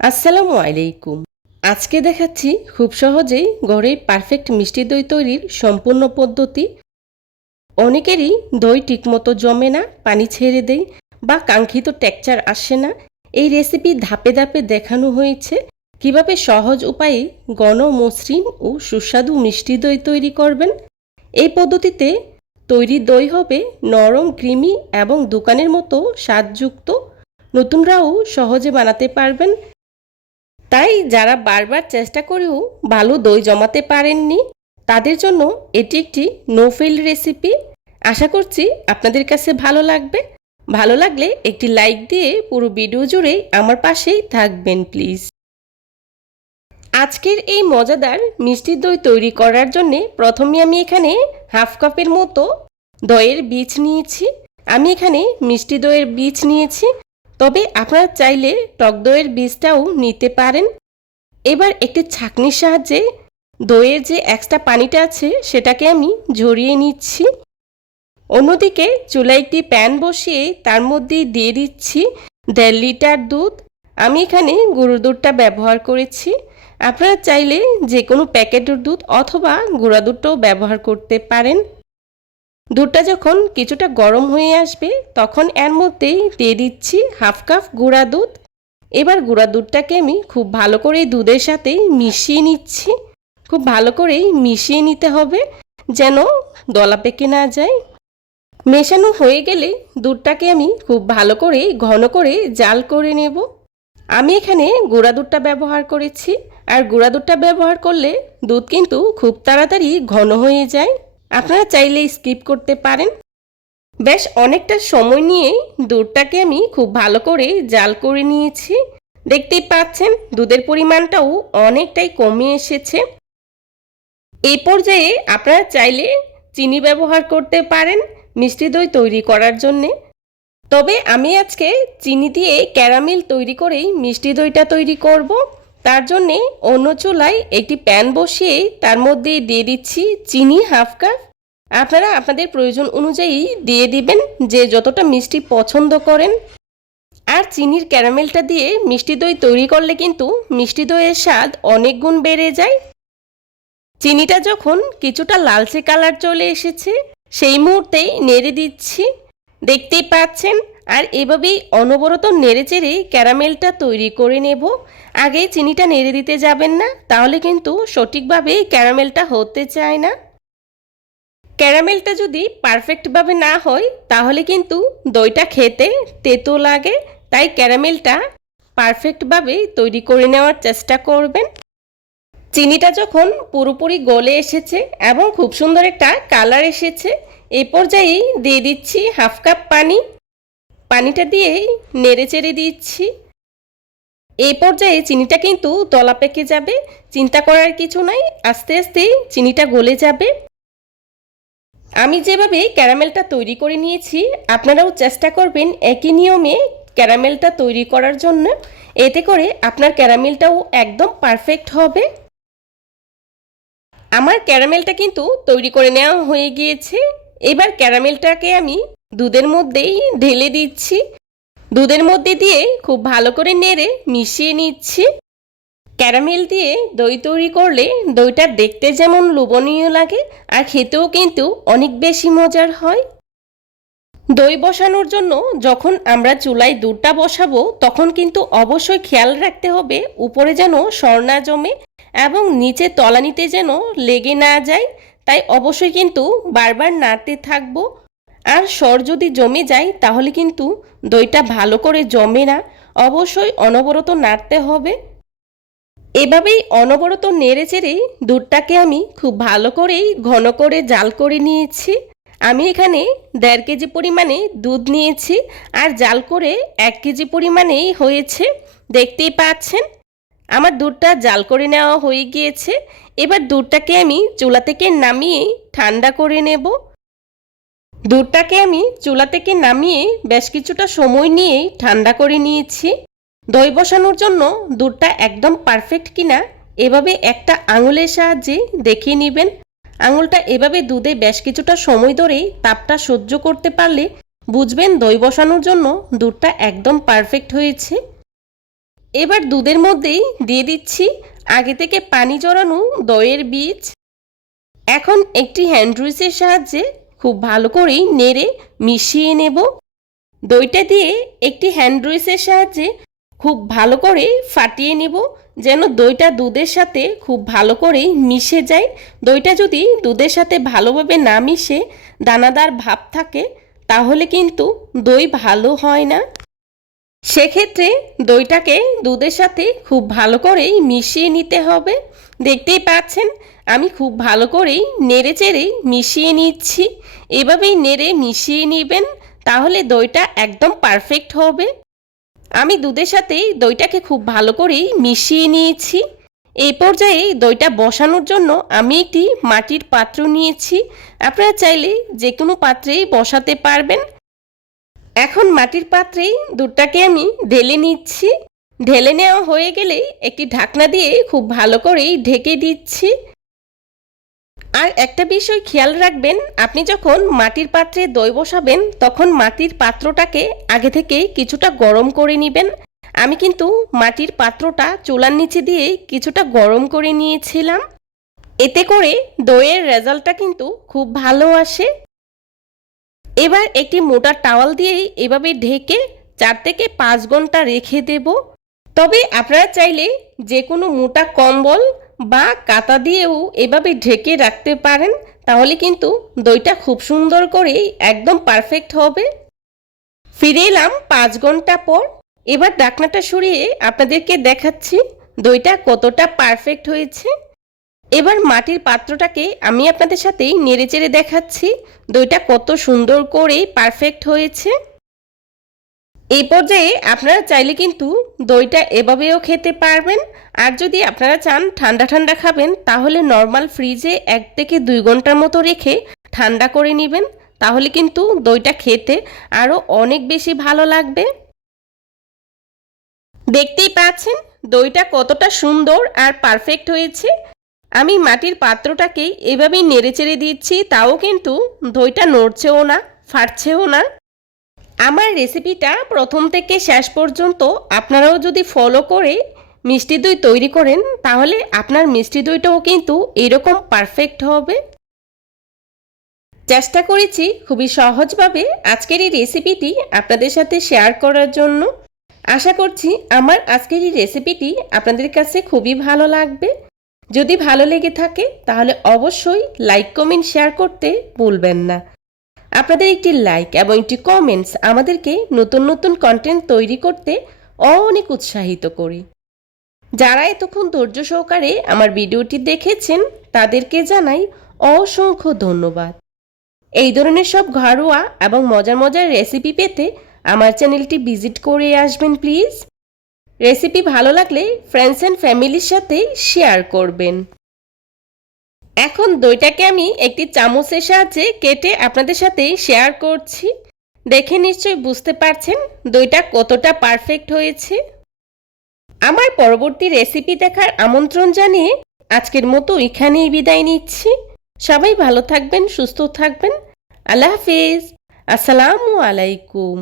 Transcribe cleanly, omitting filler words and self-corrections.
আসসালামু আলাইকুম। আজকে দেখাচ্ছি খুব সহজেই ঘরে পারফেক্ট মিষ্টি দই তৈরির সম্পূর্ণ পদ্ধতি। অনেকেরই দই ঠিকমতো জমে না, পানি ছেড়ে দেয় বা কাঙ্ক্ষিত টেক্সচার আসে না। এই রেসিপি ধাপে ধাপে দেখানো হয়েছে কিভাবে সহজ উপায়ে ঘন, মসৃণ ও সুস্বাদু মিষ্টি দই তৈরি করবেন। এই পদ্ধতিতে তৈরি দই হবে নরম, ক্রিমি এবং দোকানের মতো স্বাদযুক্ত। নতুনরাও সহজে বানাতে পারবেন। তাই যারা বারবার চেষ্টা করেও ভালো দই জমাতে পারেননি, তাদের জন্য এটি একটি নো ফেল রেসিপি। আশা করছি আপনাদের কাছে ভালো লাগবে। ভালো লাগলে একটি লাইক দিয়ে পুরো ভিডিও জুড়ে আমার পাশেই থাকবেন প্লিজ। আজকের এই মজাদার মিষ্টি দই তৈরি করার জন্য প্রথমে আমি এখানে হাফ কাপের মতো দইয়ের বীজ নিয়েছি। আমি এখানে মিষ্টি দইয়ের বীজ নিয়েছি, তবে আপনারা চাইলে টক দইয়ের বীজটাও নিতে পারেন। এবার একটি ছাঁকনির সাহায্যে দইয়ের যে এক্সট্রা পানিটা আছে সেটাকে আমি ঝরিয়ে নিচ্ছি। অন্যদিকে চুলায় একটি প্যান বসিয়ে তার মধ্যে দিয়ে দিচ্ছি 1.5 লিটার দুধ। আমি এখানে গরুর দুধটা ব্যবহার করেছি। আপনারা চাইলে যে কোনো প্যাকেটের দুধ অথবা গুঁড়া দুধটাও ব্যবহার করতে পারেন। দুধটা যখন কিছুটা গরম হয়ে আসবে তখন এর মধ্যেই দিয়ে দিচ্ছি হাফ কাপ গুঁড়া দুধ। এবার গুঁড়া দুধটাকে আমি খুব ভালো করে দুধের সাথে মিশিয়ে নিচ্ছি। খুব ভালো করেই মিশিয়ে নিতে হবে যেন দলা পেকে না যায়। মেশানো হয়ে গেলে দুধটাকে আমি খুব ভালো করে ঘন করে জাল করে নেব। আমি এখানে গুঁড়া দুধটা ব্যবহার করেছি, আর গুঁড়া দুধটা ব্যবহার করলে দুধ কিন্তু খুব তাড়াতাড়ি ঘন হয়ে যায়। আপনারা চাইলে স্কিপ করতে পারেন। বেশ অনেকটা সময় নিয়ে দুধটাকে আমি খুব ভালো করে জাল করে নিয়েছি। দেখতেই পাচ্ছেন দুধের পরিমাণটাও অনেকটাই কমে এসেছে। এই পর্যায়ে আপনারা চাইলে চিনি ব্যবহার করতে পারেন মিষ্টি দই তৈরি করার জন্যে। তবে আমি আজকে চিনি দিয়ে ক্যারামেল তৈরি করেই মিষ্টি দইটা তৈরি করব। তার জন্যে অন্য চুলায় একটি প্যান বসিয়ে তার মধ্যে দিয়ে দিচ্ছি চিনি হাফ কাপ। আপনারা আপনাদের প্রয়োজন অনুযায়ী দিয়ে দিবেন, যে যতটা মিষ্টি পছন্দ করেন। আর চিনির ক্যারামেলটা দিয়ে মিষ্টি দই তৈরি করলে কিন্তু মিষ্টি দইয়ের স্বাদ অনেক গুণ বেড়ে যায়। চিনিটা যখন কিছুটা লালচে কালার চলে এসেছে সেই মুহূর্তেই নেড়ে দিচ্ছি, দেখতেই পাচ্ছেন। আর এভাবেই অনবরত নেড়ে চেড়ে ক্যারামেলটা তৈরি করে নেব। আগে চিনিটা নেড়ে দিতে যাবেন না, তাহলে কিন্তু সঠিকভাবে ক্যারামেলটা হতে চায় না। ক্যারামেলটা যদি পারফেক্টভাবে না হয় তাহলে কিন্তু দইটা খেতে তেতো লাগে। তাই ক্যারামেলটা পারফেক্টভাবে তৈরি করে নেওয়ার চেষ্টা করবেন। চিনিটা যখন পুরোপুরি গলে এসেছে এবং খুব সুন্দর একটা কালার এসেছে, এই পর্যায়েই দিয়ে দিচ্ছি হাফ কাপ পানি। পানিটা দিয়েই নেড়ে চেড়ে দিচ্ছি। এই পর্যায়ে চিনিটা কিন্তু দলা পেকে যাবে, চিন্তা করার কিছু নাই, আস্তে আস্তে চিনিটা গলে যাবে। আমি যেভাবে ক্যারামেলটা তৈরি করে নিয়েছি আপনারাও চেষ্টা করবেন একই নিয়মে ক্যারামেলটা তৈরি করার জন্য। এতে করে আপনার ক্যারামেলটাও একদম পারফেক্ট হবে। আমার ক্যারামেলটা কিন্তু তৈরি করে নেওয়া হয়ে গিয়েছে। এবার ক্যারামেলটাকে আমি দুধের মধ্যেই ঢেলে দিচ্ছি। দুধের মধ্যে দিয়ে খুব ভালো করে নেড়ে মিশিয়ে নিচ্ছি। ক্যারামেল দিয়ে দই তৈরি করলে দইটা দেখতে যেমন লোভনীয় লাগে, আর খেতেও কিন্তু অনেক বেশি মজার হয়। দই বসানোর জন্য যখন আমরা চুলায় দুধটা বসাবো তখন কিন্তু অবশ্যই খেয়াল রাখতে হবে উপরে যেন সর না জমে এবং নিচে তলানিতে যেন লেগে না যায়। তাই অবশ্যই কিন্তু বারবার নাড়তে থাকবো। আর সর যদি জমে যায় তাহলে কিন্তু দইটা ভালো করে জমে না। অবশ্যই অনবরত নাড়তে হবে। এভাবেই অনবরত নেড়ে চেড়ে দুধটাকে আমি খুব ভালো করেই ঘন করে জাল করে নিয়েছি। আমি এখানে 1.5 কেজি পরিমাণে দুধ নিয়েছি, আর জাল করে 1 কেজি পরিমাণেই হয়েছে। দেখতেই পাচ্ছেন আমার দুধটা জাল করে নেওয়া হয়ে গিয়েছে। এবার দুধটাকে আমি চুলা থেকে নামিয়ে ঠান্ডা করে নেব। দুধটাকে আমি চুলা থেকে নামিয়ে বেশ কিছুটা সময় নিয়ে ঠান্ডা করে নিয়েছি। দই বসানোর জন্য দুধটা একদম পারফেক্ট কিনা এভাবে একটা আঙুলের সাহায্যে দেখিয়ে নেবেন। আঙুলটা এভাবে দুধে বেশ কিছুটা সময় ধরে তাপটা সহ্য করতে পারলে বুঝবেন দই বসানোর জন্য দুধটা একদম পারফেক্ট হয়েছে। এবার দুধের মধ্যেই দিয়ে দিচ্ছি আগে থেকে পানি জড়ানো দইয়ের বীজ। এখন একটি হ্যান্ড উইচের সাহায্যে খুব ভালো করেই নেড়ে মিশিয়ে নেব। দইটা দিয়ে একটি হ্যান্ড উইচের সাহায্যে খুব ভালো করে ফাটিয়ে নেব, যেন দইটা দুধের সাথে খুব ভালো করেই মিশে যায়। দইটা যদি দুধের সাথে ভালোভাবে না মিশে দানাদার ভাব থাকে তাহলে কিন্তু দই ভালো হয় না। সেক্ষেত্রে দইটাকে দুধের সাথে খুব ভালো করেই মিশিয়ে নিতে হবে। দেখতেই পাচ্ছেন আমি খুব ভালো করেই নেড়ে চেড়ে মিশিয়ে নিচ্ছি। এভাবেই নেড়ে মিশিয়ে নেবেন, তাহলে দইটা একদম পারফেক্ট হবে। আমি দুধের সাথে দইটাকে খুব ভালো করেই মিশিয়ে নিয়েছি। এই পর্যায়ে দইটা বসানোর জন্য আমি একটি মাটির পাত্র নিয়েছি। আপনারা চাইলে যে কোনো পাত্রেই বসাতে পারবেন। এখন মাটির পাত্রেই দুধটাকে আমি ঢেলে নিচ্ছি। ঢেলে নেওয়া হয়ে গেলে একটি ঢাকনা দিয়ে খুব ভালো করেই ঢেকে দিচ্ছি। আর একটা বিষয় খেয়াল রাখবেন, আপনি যখন মাটির পাত্রে দই বসাবেন তখন মাটির পাত্রটাকে আগে থেকেই কিছুটা গরম করে নেবেন। আমি কিন্তু মাটির পাত্রটা চুলার নিচে দিয়ে কিছুটা গরম করে নিয়েছিলাম। এতে করে দইয়ের রেজাল্টটা কিন্তু খুব ভালো আসে। এবার একটি মোটা টাওয়াল দিয়ে এভাবে ঢেকে 4 থেকে 5 ঘন্টা রেখে দেব। তবে আপনারা চাইলে যে কোনো মোটা কম্বল বা কাঁথা দিয়েও এভাবে ঢেকে রাখতে পারেন, তাহলে কিন্তু দইটা খুব সুন্দর করে একদম পারফেক্ট হবে। ফিরে এলাম 5 ঘন্টা পর। এবার ঢাকনাটা সরিয়ে আপনাদেরকে দেখাচ্ছি দইটা কতটা পারফেক্ট হয়েছে। এবার মাটির পাত্রটাকে আমি আপনাদের সাথেই নেড়েচেড়ে দেখাচ্ছি দইটা কত সুন্দর করে পারফেক্ট হয়েছে। এই পর্যায়ে আপনারা চাইলে কিন্তু দইটা এভাবেও খেতে পারবেন। আর যদি আপনারা চান ঠান্ডা ঠান্ডা খাবেন তাহলে নর্মাল ফ্রিজে 1 থেকে 2 ঘন্টার মতো রেখে ঠান্ডা করে নেবেন, তাহলে কিন্তু দইটা খেতে আরও অনেক বেশি ভালো লাগবে। দেখতেই পাচ্ছেন দইটা কতটা সুন্দর আর পারফেক্ট হয়েছে। আমি মাটির পাত্রটাকে এভাবেই নেড়েচেড়ে দিচ্ছি, তাও কিন্তু দইটা নড়ছেও না, ফাটছেও না। আমার রেসিপিটা প্রথম থেকে শেষ পর্যন্ত আপনারাও যদি ফলো করে মিষ্টি দই তৈরি করেন তাহলে আপনার মিষ্টি দইটাও কিন্তু এরকম পারফেক্ট হবে। চেষ্টা করেছি খুবই সহজভাবে আজকের এই রেসিপিটি আপনাদের সাথে শেয়ার করার জন্য। আশা করছি আমার আজকের এই রেসিপিটি আপনাদের কাছে খুবই ভালো লাগবে। যদি ভালো লেগে থাকে তাহলে অবশ্যই লাইক কমেন্ট শেয়ার করতে ভুলবেন না। আপনাদের একটি লাইক এবং একটি কমেন্টস আমাদেরকে নতুন নতুন কন্টেন্ট তৈরি করতে অনেক উৎসাহিত করি। যারা এতক্ষণ ধৈর্য সহকারে আমার ভিডিওটি দেখেছেন তাদেরকে জানাই অসংখ্য ধন্যবাদ। এই ধরনের সব ঘরোয়া এবং মজার মজার রেসিপি পেতে আমার চ্যানেলটি ভিজিট করে আসবেন প্লিজ। রেসিপি ভালো লাগলে ফ্রেন্ডস অ্যান্ড ফ্যামিলির সাথে শেয়ার করবেন। এখন দইটাকে আমি একটি চামচের সাহায্যে কেটে আপনাদের সাথে শেয়ার করছি। দেখে নিশ্চয়ই বুঝতে পারছেন দইটা কতটা পারফেক্ট হয়েছে। আমার পরবর্তী রেসিপি দেখার আমন্ত্রণ জানিয়ে আজকের মতো এখানেই বিদায় নিচ্ছি। সবাই ভালো থাকবেন, সুস্থ থাকবেন। আল্লাহ হাফেজ। আসসালামু আলাইকুম।